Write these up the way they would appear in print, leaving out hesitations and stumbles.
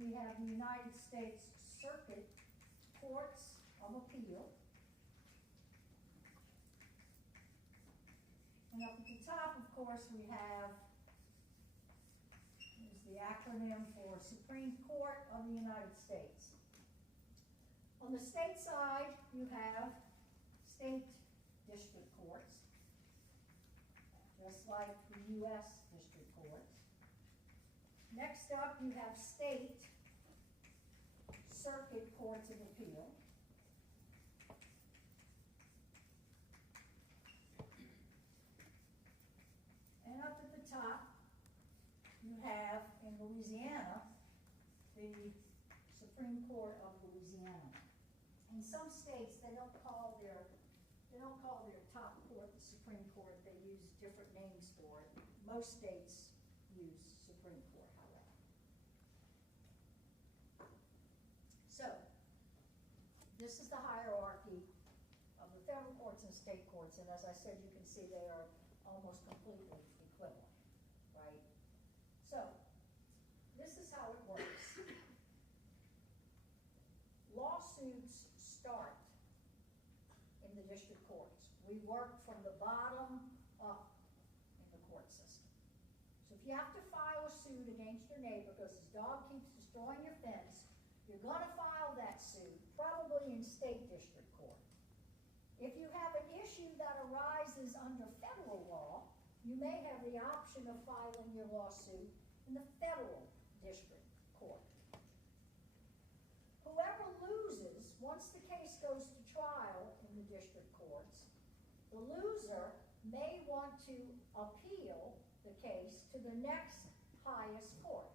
we have the United States Circuit Courts of Appeal. And up at the top, of course, we have is the acronym for Supreme Court of the United States. On the state side, you have state district courts, just like the U.S. district courts. Next up, you have state circuit courts of appeal. And up at the top, you have in Louisiana the Supreme Court of Louisiana. In some states, they don't call their top court the Supreme Court. They use different names for it. Most states use Supreme Court, however. So, this is the hierarchy of the federal courts and state courts, and as I said, you can see they are almost completely equivalent, right? So, this is how it works. Lawsuits start in the district courts. We work from the bottom up in the court system. So if you have to file a suit against your neighbor because his dog keeps destroying your fence, you're going to file that suit, probably in state district court. If you have an issue that arises under federal law, you may have the option of filing your lawsuit in the federal district court. Whoever loses, once the case goes to trial in the district courts, the loser may want to appeal the case to the next highest court.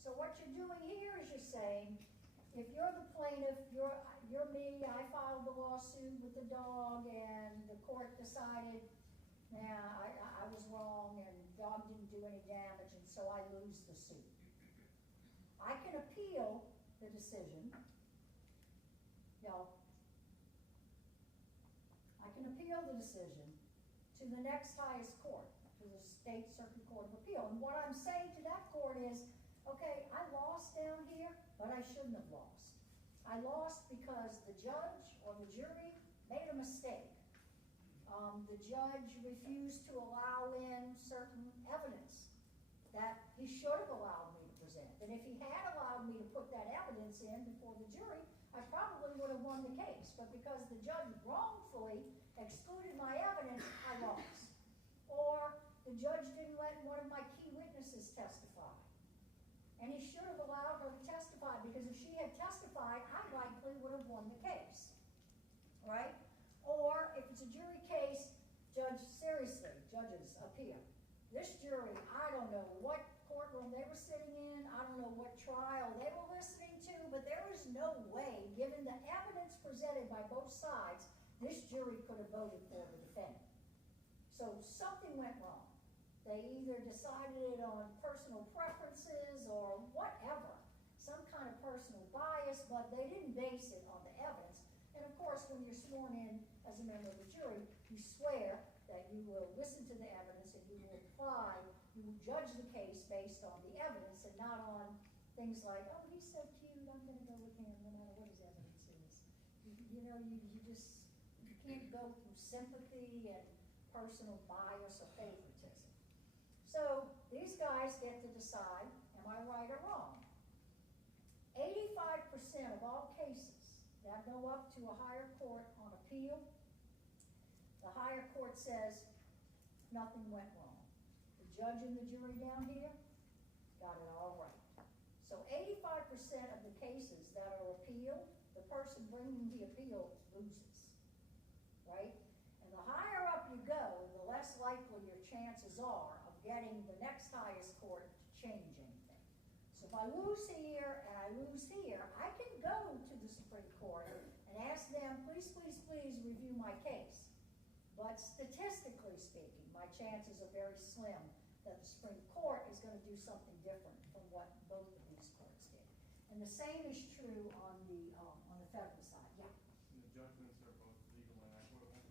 So what you're doing here is you're saying, if you're the plaintiff, you're me, I filed the lawsuit with the dog, and the court decided, nah, I was wrong, and the dog didn't do any damage, and so I lose the suit. I can appeal the decision. I can appeal the decision to the next highest court, to the State Circuit Court of Appeal. And what I'm saying to that court is, okay, I lost down here, but I shouldn't have lost. I lost because the judge or the jury made a mistake. The judge refused to allow in certain evidence that he should have allowed me to present. And if he had allowed me to put that evidence in before the jury, I probably would have won the case. But because the judge wrongfully excluded my evidence, I lost. Or the judge didn't let one of my key witnesses testify. And he should have allowed her to testify, because if she had testified, I likely would have won the case. Right? Or if it's a jury case, judges up here. This jury, I don't know what courtroom they were sitting in, I don't know what trial they were listening to, but there was no way, given the evidence presented by both sides, this jury could have voted for the defendant. So something went wrong. They either decided it on personal preferences or whatever, some kind of personal bias, but they didn't base it on the evidence. And of course, when you're sworn in as a member of the jury, you swear that you will listen to the evidence and you will judge the case based on the evidence and not on things like, oh, he's so cute, I'm going to go with him no matter what his evidence is. You can't go through sympathy and personal bias or favoritism. So these guys get to decide, am I right or wrong? 85% of all cases that go up to a higher court on appeal, the higher court says nothing went wrong. The judge and the jury down here got it all right. So 85% of the cases that are appealed, the person bringing the appeal loses, right? And the higher up you go, the less likely your chances are of getting the next highest court to change anything. So if I lose here and I lose here, I can go to the Supreme Court and ask them, please, please, please review my case. But statistically speaking, my chances are very slim that the Supreme Court is going to do something different from what both of these courts did. And the same is true on the federal side. Yeah. And the judgments are both legal and equitable.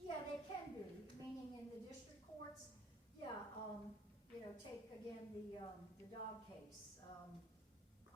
Yeah, they can be. Meaning in the district courts, yeah. Take again the dog case.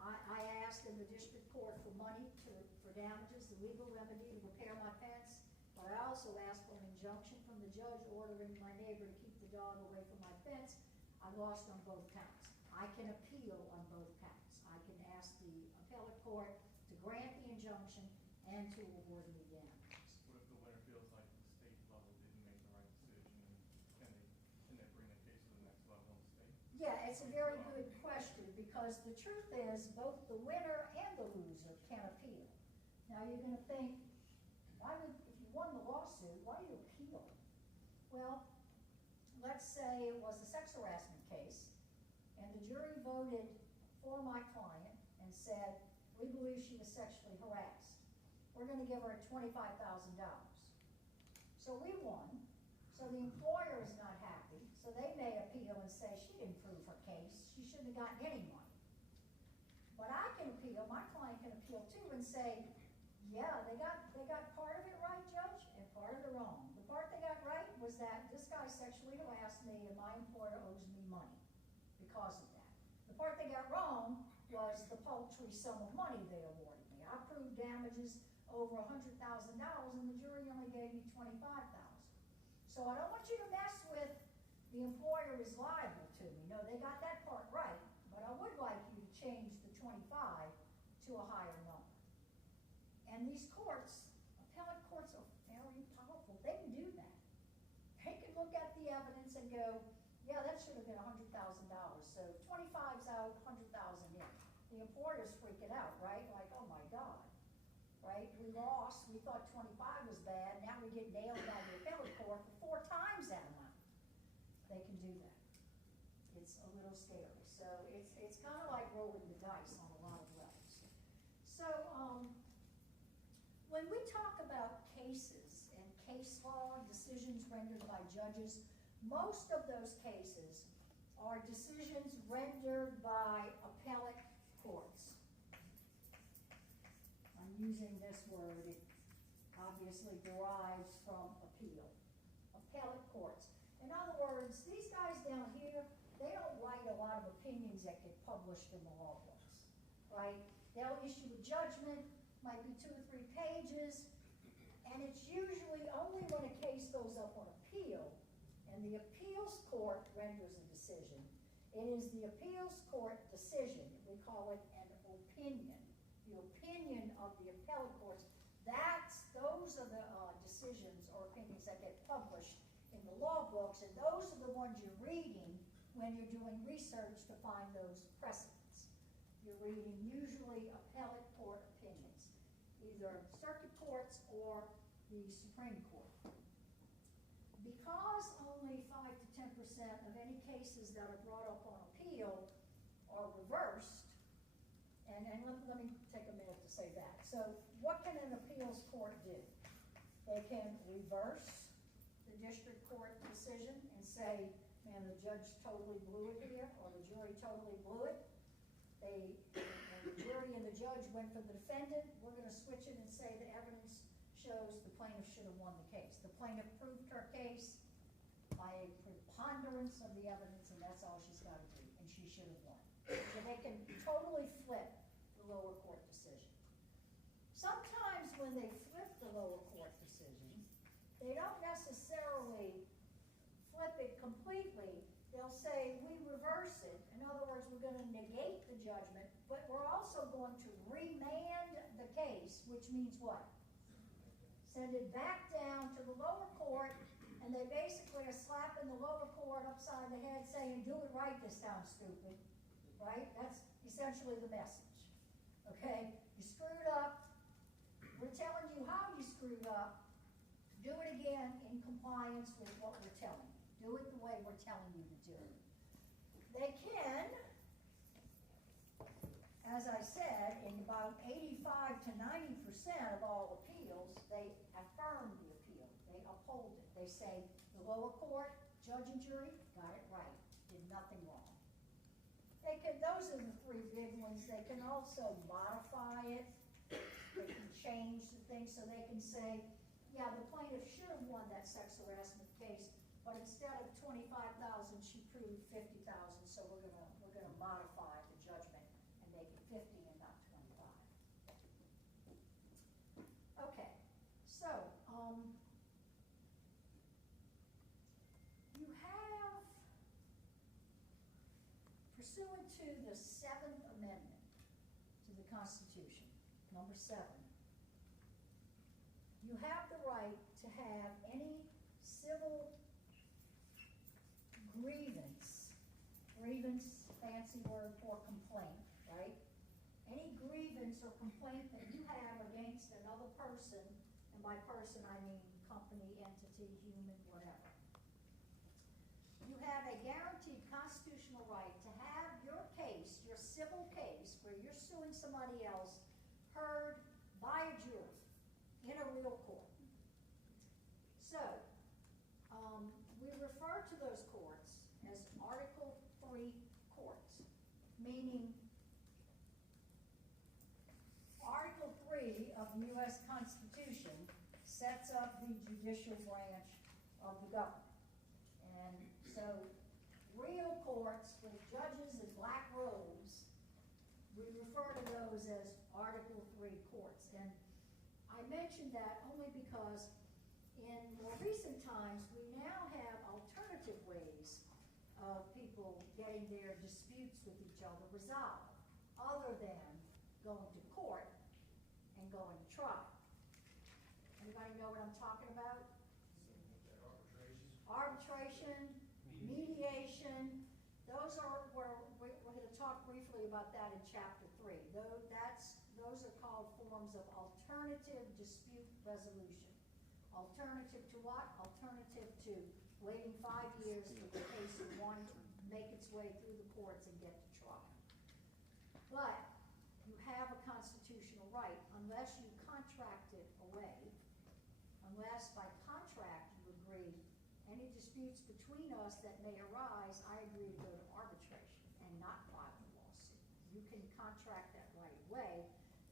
I asked in the district court for money for damages, the legal remedy to repair my fence, but I also asked for an injunction from the judge ordering my neighbor to keep the dog away from my fence. I lost on both counts. I can appeal on both counts. I can ask the appellate court to grant the injunction and to award me damages. What if the winner feels like the state level didn't make the right decision, and can they bring the case to the next level in the state? Yeah, it's a very good question, because the truth is, both the winner and the loser can appeal. Now, you're gonna think, if you won the lawsuit, why do you appeal? Well, let's say it was a sex harassment case, and the jury voted for my client and said, we believe she was sexually harassed. We're gonna give her $25,000. So we won, so the employer is not happy, so they may appeal and say she didn't prove her case, she shouldn't have gotten any money. But I can appeal, my client can appeal too and say, yeah, they got part of it right, Judge, and part of it wrong. The part they got right was that this guy sexually harassed me and my employer owes me money because of that. The part they got wrong was the paltry sum of money they awarded me. I proved damages over $100,000 and the jury only gave me $25,000. So I don't want you to mess with the employer is liable to me. No, they got that part right, but I would like you to change the 25 to a higher number. And these courts, appellate courts, are very powerful. They can do that. They can look at the evidence and go, yeah, that should have been $100,000. So 25's out, 100,000 in. The employer's freaking out, right? Like, oh my God, right? We lost. We thought 25 was bad. Now we get nailed by the appellate court for 4 times that amount. They can do that. It's a little scary. So it's kind of like rolling the dice on a lot of levels. So when we talk about cases and case law, decisions rendered by judges, most of those cases are decisions rendered by appellate courts. I'm using this word, it obviously derives from appeal. Appellate courts. In other words, these guys down here, they don't write a lot of opinions that get published in the law books, right? They'll issue a judgment, might be 2 or 3 pages, and it's usually only when a case goes up on appeal and the appeals court renders a decision. It is the appeals court decision, we call it an opinion. The opinion of the appellate courts, those are the decisions or opinions that get published in the law books, and those are the ones you're reading when you're doing research to find those precedents. You're reading usually appellate court opinions, either circuit courts or the Supreme Court. Because only 5 to 10% of any cases that are brought up on appeal are reversed, and let me take a minute to say that. So what can an appeals court do? They can reverse the district court decision and say, man, the judge totally blew it here, or the jury totally blew it. And the jury and the judge went for the defendant. We're going to switch it and say the evidence shows the plaintiff should have won the case. The plaintiff proved her case by a preponderance of the evidence, and that's all she's got to do, and she should have won. So they can totally flip the lower court decision. Sometimes when they flip the lower court decision, they don't necessarily flip it completely. They'll say, we reverse it. In other words, we're going to negate the judgment, but we're also going to remand the case, which means what? Send it back down to the lower court, and they basically are slapping the lower court upside the head saying, do it right this time, stupid. Right? That's essentially the message. Okay? You screwed up. We're telling you how you screwed up. Do it again in compliance with what we're telling you. Do it the way we're telling you to do it. They can, as I said, in about 85 to 90% of all appeals, they affirm the appeal. They uphold it. They say the lower court, judge and jury, got it right, did nothing wrong. Those are the 3 big ones. They can also modify it. They can change the thing so they can say, yeah, the plaintiff should have won that sex harassment case, but instead of 25,000, she proved 50,000, so we're going to pursuant to the 7th Amendment to the Constitution, number 7, you have the right to have any civil grievance, fancy word for complaint, right? Any grievance or complaint that you have against another person, and by person I mean company, entity, human, whatever. You have a guaranteed constitutional right to have your case, your civil case, where you're suing somebody else, heard by a jury in a real court. So, we refer to those courts as Article III courts, meaning Article III of the U.S. Constitution sets up the judicial branch of the government. And so, real courts with judges in black robes, we refer to those as Article III courts. And I mention that only because in more recent times, we now have alternative ways of people getting their disputes with each other resolved, other than going to court and going to trial. Anybody know what I'm talking about? Arbitration, mediation, those are where we're going to talk briefly about that in Chapter 3. Those are called forms of alternative dispute resolution. Alternative to what? Alternative to waiting 5 years for the case you want to make its way through the courts and get to trial. But you have a constitutional right unless you contract it away, unless by contract you agree any disputes between us that may arise, I agree to go to arbitration and not file a lawsuit. You can contract that right away,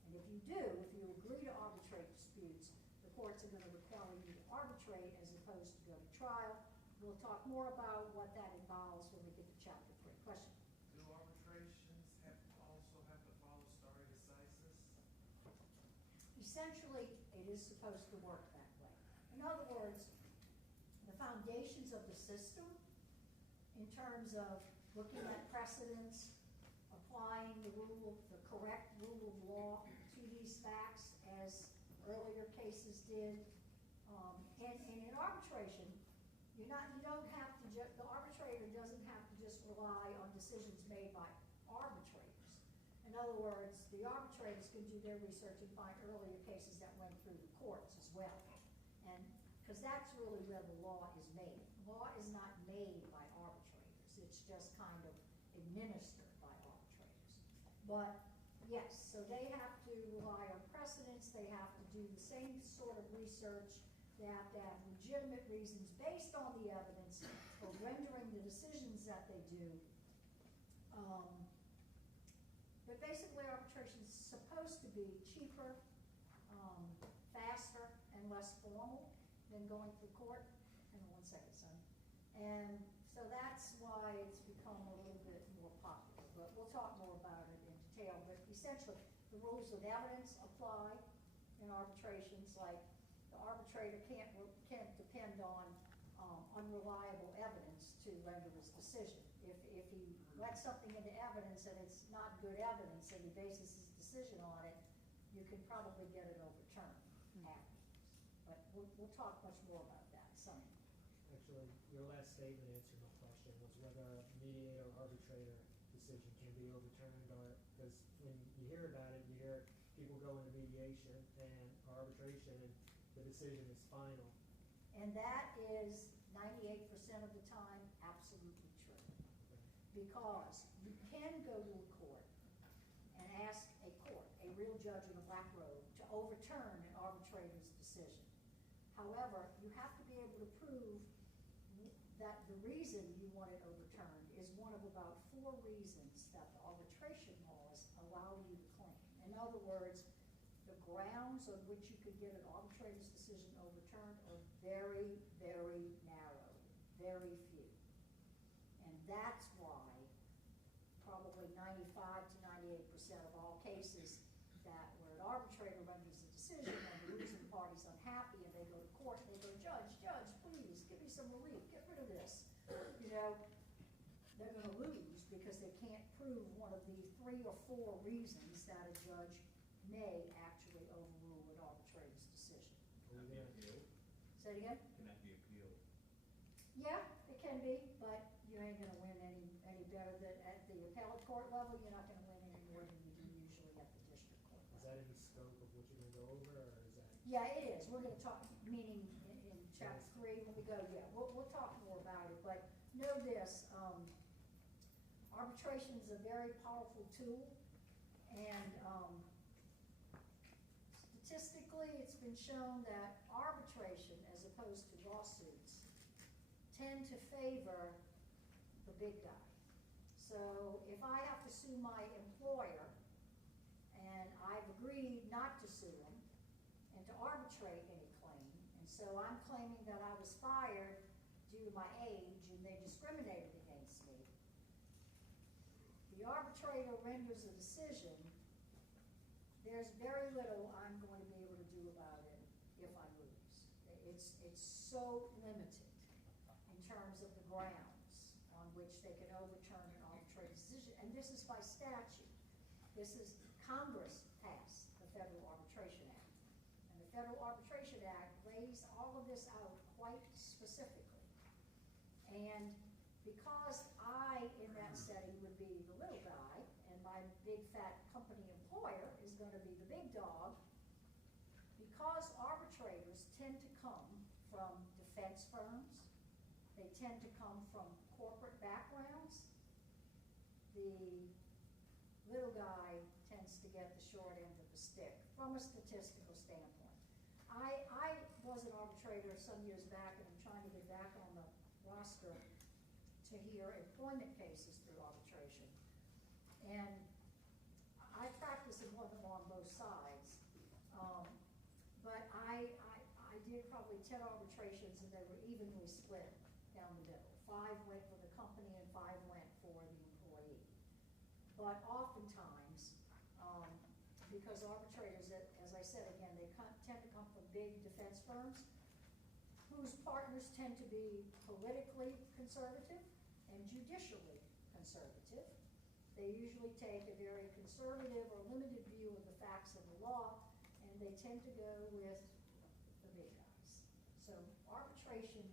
and if you do, if you agree to arbitrate disputes, the courts are going to require you to arbitrate as opposed to go to trial. We'll talk more about what that involves when we get to Chapter 3. Question? Do arbitrations also have to follow stare decisis? Essentially, it is supposed to work that way. In other words, the foundations of the system, in terms of looking at precedents, applying the correct rule of law to these facts as earlier cases did, and in arbitration, the arbitrator doesn't have to just rely on decisions made by arbitrators. In other words, the arbitrators can do their research and find earlier cases that went through the courts as well. And because that's really where the law is made. Law is not made by arbitrators. It's just kind of administered by arbitrators. But yes, so they have to rely on precedents. They have to do the same sort of research. They have to have legitimate reasons based on the evidence for rendering the decisions that they do. But basically, arbitration is supposed to be cheaper, faster, and less formal than going through court. Hang on 1 second, son. And so that's why it's become a little bit more popular. But we'll talk more about it in detail. But essentially, the rules of evidence apply in arbitrations. Like the arbitrator can't depend on unreliable evidence to render his decision. If he lets something into evidence and it's not good evidence and he bases his decision on it, you can probably get it overturned afterwards. But we'll talk much more about that. Sonny. Actually, your last statement answered my question, was whether a mediator or arbitrator decision can be overturned, or because when you hear about it, you hear people go into mediation and arbitration and the decision is final. And that is 98% of the time absolutely true. Because you can go to a court and ask a court, a real judge in a black robe, to overturn an arbitrator's decision. However, you have to be able to prove that the reason you want it overturned is one of about 4 reasons that the arbitration laws allow you to claim. In other words, the grounds on which you could get an arbitrator's decision overturned are very, very narrow, very few. And that's why probably 95 to 98% of all cases that where an arbitrator renders a decision and the losing party's unhappy and they go to court and they go, judge, please, give me some relief, get rid of this. You know, they're going to lose because they can't be 3 or 4 reasons that a judge may actually overrule an arbitrator's decision. Are we gonna, Say it again? Can that be appealed? Yeah, it can be, but you ain't gonna win any better than, at the appellate court level, you're not gonna win any more than you do usually at the district court is level. that in the scope of what you're gonna go over, or is that? Yeah, it is, we're gonna talk, meaning in chapter 3, when we go, yeah, we'll talk more about it, but know this, arbitration is a very powerful tool, and, statistically, it's been shown that arbitration, as opposed to lawsuits, tend to favor the big guy. So if I have to sue my employer, and I've agreed not to sue him, and to arbitrate any claim, and so I'm claiming that I was fired due to my age, and they discriminated against me, the arbitrator renders a decision, there's very little I'm going to be able to do about it if I lose. It's so limited in terms of the grounds on which they can overturn an arbitrator's decision, and this is by statute. This is Congress passed the Federal Arbitration Act, and the Federal Arbitration Act lays all of this out quite specifically. And because I, in that setting, would be the little guy, and my big fat company employer is gonna be the big dog, because arbitrators tend to come from defense firms, they tend to come from corporate backgrounds, the little guy tends to get the short end of the stick from a statistical standpoint. I was an arbitrator some years back, and I'm trying to get back on the roster to hear employment cases through arbitration. And I practiced in one of them on both sides. But I did probably 10 arbitrations, and they were evenly split down the middle. 5 went for the company and 5 went for the employee. But oftentimes, because arbitrators, as I said again, they tend to come from big defense firms, whose partners tend to be politically conservative and judicially conservative. They usually take a very conservative or limited view of the facts of the law, and they tend to go with the big guys. So arbitration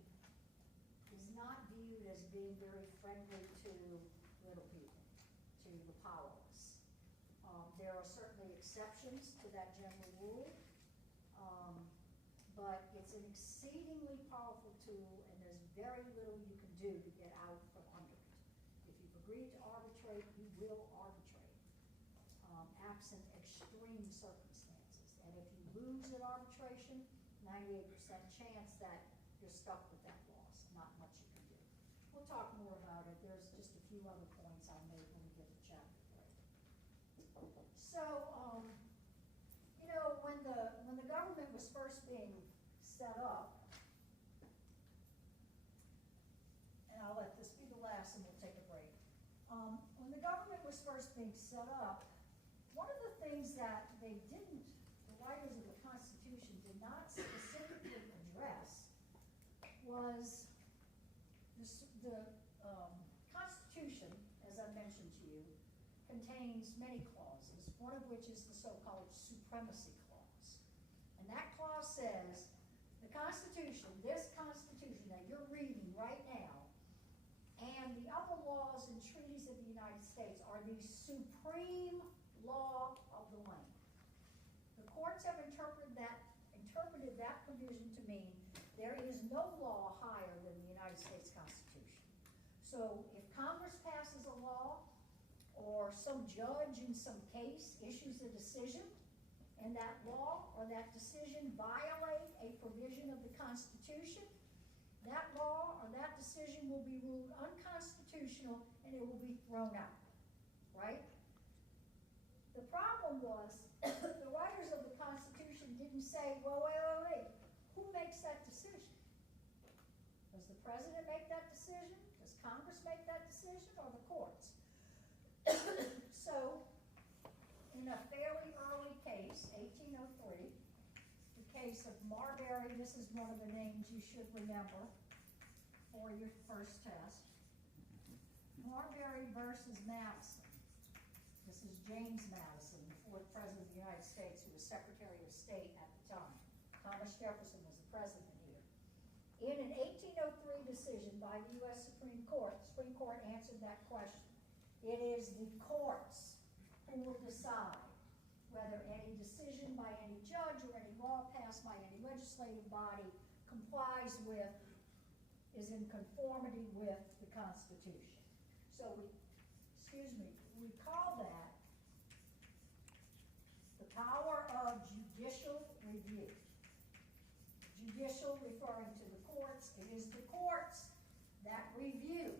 is not viewed as being very friendly to little people, to the powerless. There are certainly exceptions to that general rule, but it's an exceedingly powerful tool, and there's very little you can do to get out from under it. If you've agreed to arbitrate, you will arbitrate, absent extreme circumstances. And if you lose at arbitration, 98% chance that you're stuck with that loss, not much you can do. We'll talk more about it. There's just a few other points I'll make when we get to chapter 3. So, you know, when the government was first being set up, and I'll let this be the last and we'll take a break. When the government was first being set up, one of the things that the writers of the Constitution did not specifically address was the Constitution, as I mentioned to you, contains many clauses, one of which is the so-called supremacy clause. And that clause says, the Constitution, this Constitution that you're reading right now, and the other laws and treaties of the United States are the supreme law of the land. The courts have interpreted that provision to mean there is no law higher than the United States Constitution. So if Congress passes a law, or some judge in some case issues a decision, and that law or that decision violate a provision of the Constitution, that law or that decision will be ruled unconstitutional and it will be thrown out, right? The problem was the writers of the Constitution didn't say, well, wait, who makes that decision? Does the president make that decision? Does Congress make that decision, or the courts? So, in a fairly early case, 1803, the case of Marbury, this is one of the names you should remember for your first test. Marbury versus Madison. This is James Madison, the fourth president of the United States, who was Secretary of State at the time. Thomas Jefferson was the president here. In an 1803 decision by the U.S. Supreme Court answered that question. It is the courts who will decide whether any decision by any judge or any law passed by any legislative body complies with, is in conformity with the Constitution. So we call that the power of judicial review. Judicial referring to the courts. It is the courts that review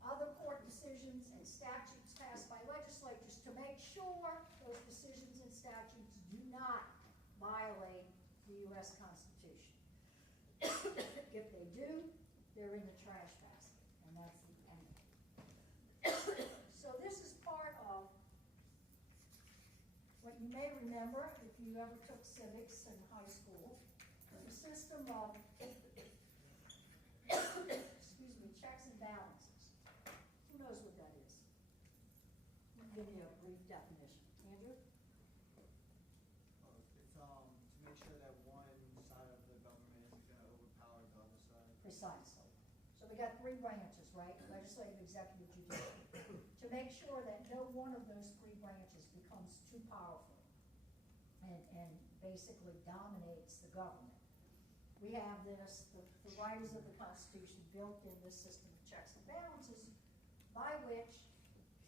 other court decisions and statutes passed by legislatures to make sure those decisions and statutes do not violate the U.S. Constitution. If they do, they're in the trash basket, and that's the end of it. So this is part of what you may remember if you ever took civics in high school, the system of checks and balances. Who knows what that is? I'll give you a brief definition. Andrew? It's to make sure that one side of the government isn't going to overpower the other side. Precisely. So we got three branches, right? Legislative, executive, judicial. To make sure that no one of those three branches becomes too powerful and basically dominates the government. We have this, the writers of the Constitution built in this system of checks and balances by which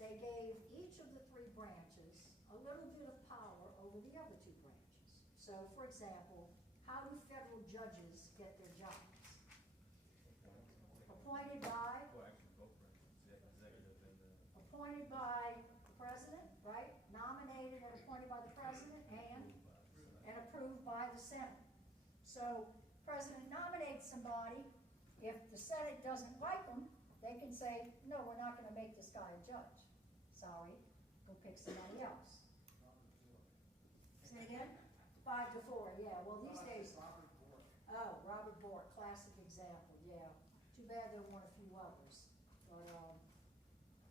they gave each of the three branches a little bit of power over the other two branches. So, for example, how do federal judges get their jobs? Appointed by? Appointed by the president, right? Nominated and appointed by the president and approved by the Senate. So, president nominates somebody. If the Senate doesn't like them, they can say, no, we're not going to make this guy a judge. Sorry, go pick somebody else. Say again? 5-4, yeah. Well, these days. Robert Bork. Oh, Robert Bork, classic example, yeah. Too bad there weren't a few others. But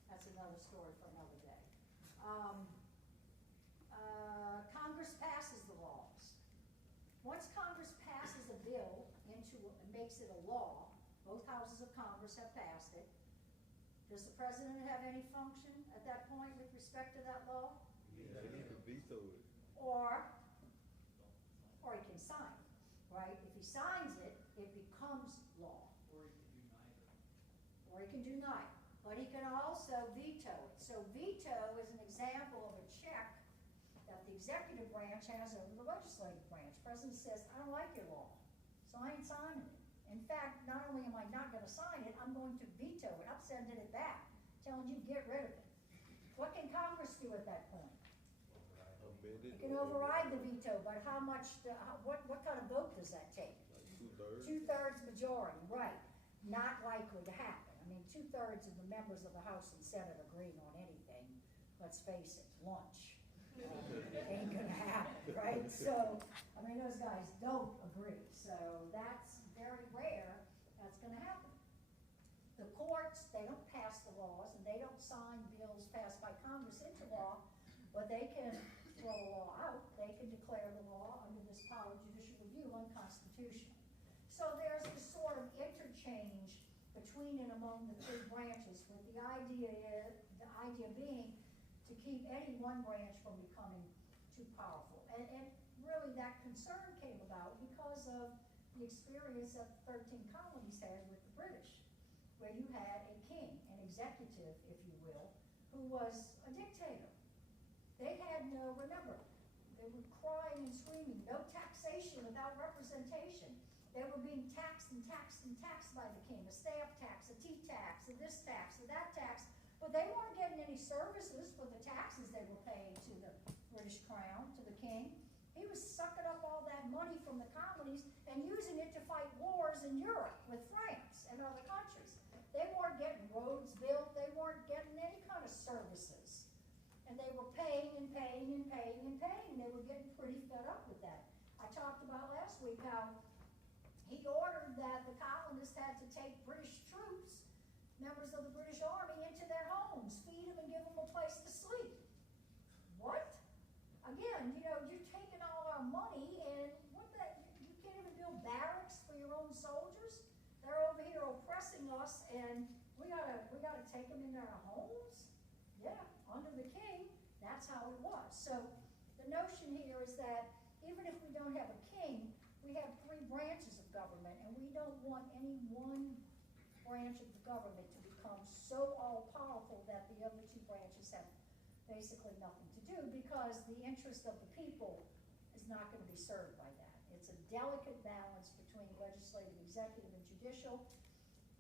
that's another story for another day. Congress passes the laws. Once Congress passes a bill makes it a law, both houses of Congress have passed it, does the president have any function at that point with respect to that law? Yeah, he can veto it. Or he can sign it, right? If he signs it, it becomes law. Or he can do neither. Or he can do neither. But he can also veto it. So veto is an example of a check that the executive branch has over the legislative branch. The president says, I don't like your law, so I ain't signing it. In fact, not only am I not going to sign it, I'm going to veto it. I'm sending it back, telling you to get rid of it. What can Congress do at that point? Amended. It can override the veto, but how much, what kind of vote does that take? Like 2/3. 2/3 majority, right. Not likely to happen. I mean, 2/3 of the members of the House and Senate agreeing on anything, let's face it, lunch. Ain't gonna happen, right? So, I mean, those guys don't agree. So that's very rare that's gonna happen. The courts, they don't pass the laws and they don't sign bills passed by Congress into law, but they can throw a law out. They can declare the law under this power of judicial review unconstitutional. So there's this sort of interchange between and among the three branches, with the idea being to keep any one branch from becoming too powerful. And really that concern came about because of the experience that the 13 colonies had with the British, where you had a king, an executive, if you will, who was a dictator. They had no, remember, they were crying and screaming, no taxation without representation. They were being taxed and taxed and taxed by the king, a stamp tax, a tea tax, a this tax, a that tax, but they weren't getting any services for the taxes they were paying to the British crown, to the king. He was sucking up all that money from the colonies and using it to fight wars in Europe with France and other countries. They weren't getting roads built, they weren't getting any kind of services. And they were paying and paying and paying and paying. They were getting pretty fed up with that. I talked about last week how he ordered that the colonists had to take British troops, members of the British Army, into their homes, feed them and give them a place to sleep. us and we gotta take them into our homes? Yeah, under the king, that's how it was. So the notion here is that even if we don't have a king, we have three branches of government, and we don't want any one branch of the government to become so all-powerful that the other two branches have basically nothing to do, because the interest of the people is not gonna be served by that. It's a delicate balance between legislative, executive, and judicial.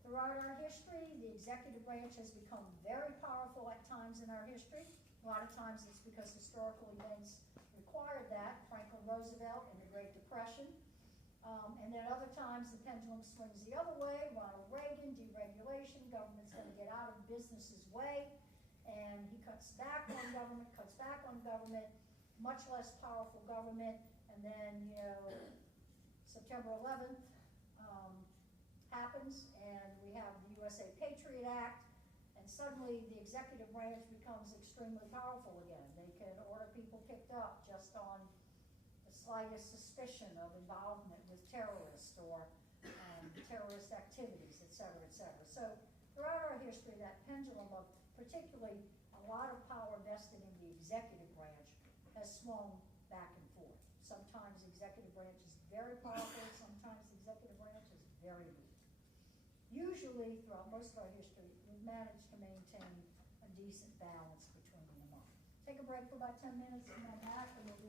Throughout our history, the executive branch has become very powerful at times in our history. A lot of times it's because historical events required that, Franklin Roosevelt in the Great Depression. And then other times the pendulum swings the other way, Ronald Reagan, deregulation, government's gonna get out of business's way, and he cuts back on government, much less powerful government, and then, September 11th, happens, and we have the USA Patriot Act, and suddenly the executive branch becomes extremely powerful again. They can order people picked up just on the slightest suspicion of involvement with terrorists or terrorist activities, et cetera, et cetera. So throughout our history, that pendulum of particularly a lot of power vested in the executive branch has swung back and forth. Sometimes the executive branch is very powerful, sometimes the executive branch is very weak. Usually, throughout most of our history, we've managed to maintain a decent balance between them all. Take a break for about 10 minutes and come back, and we'll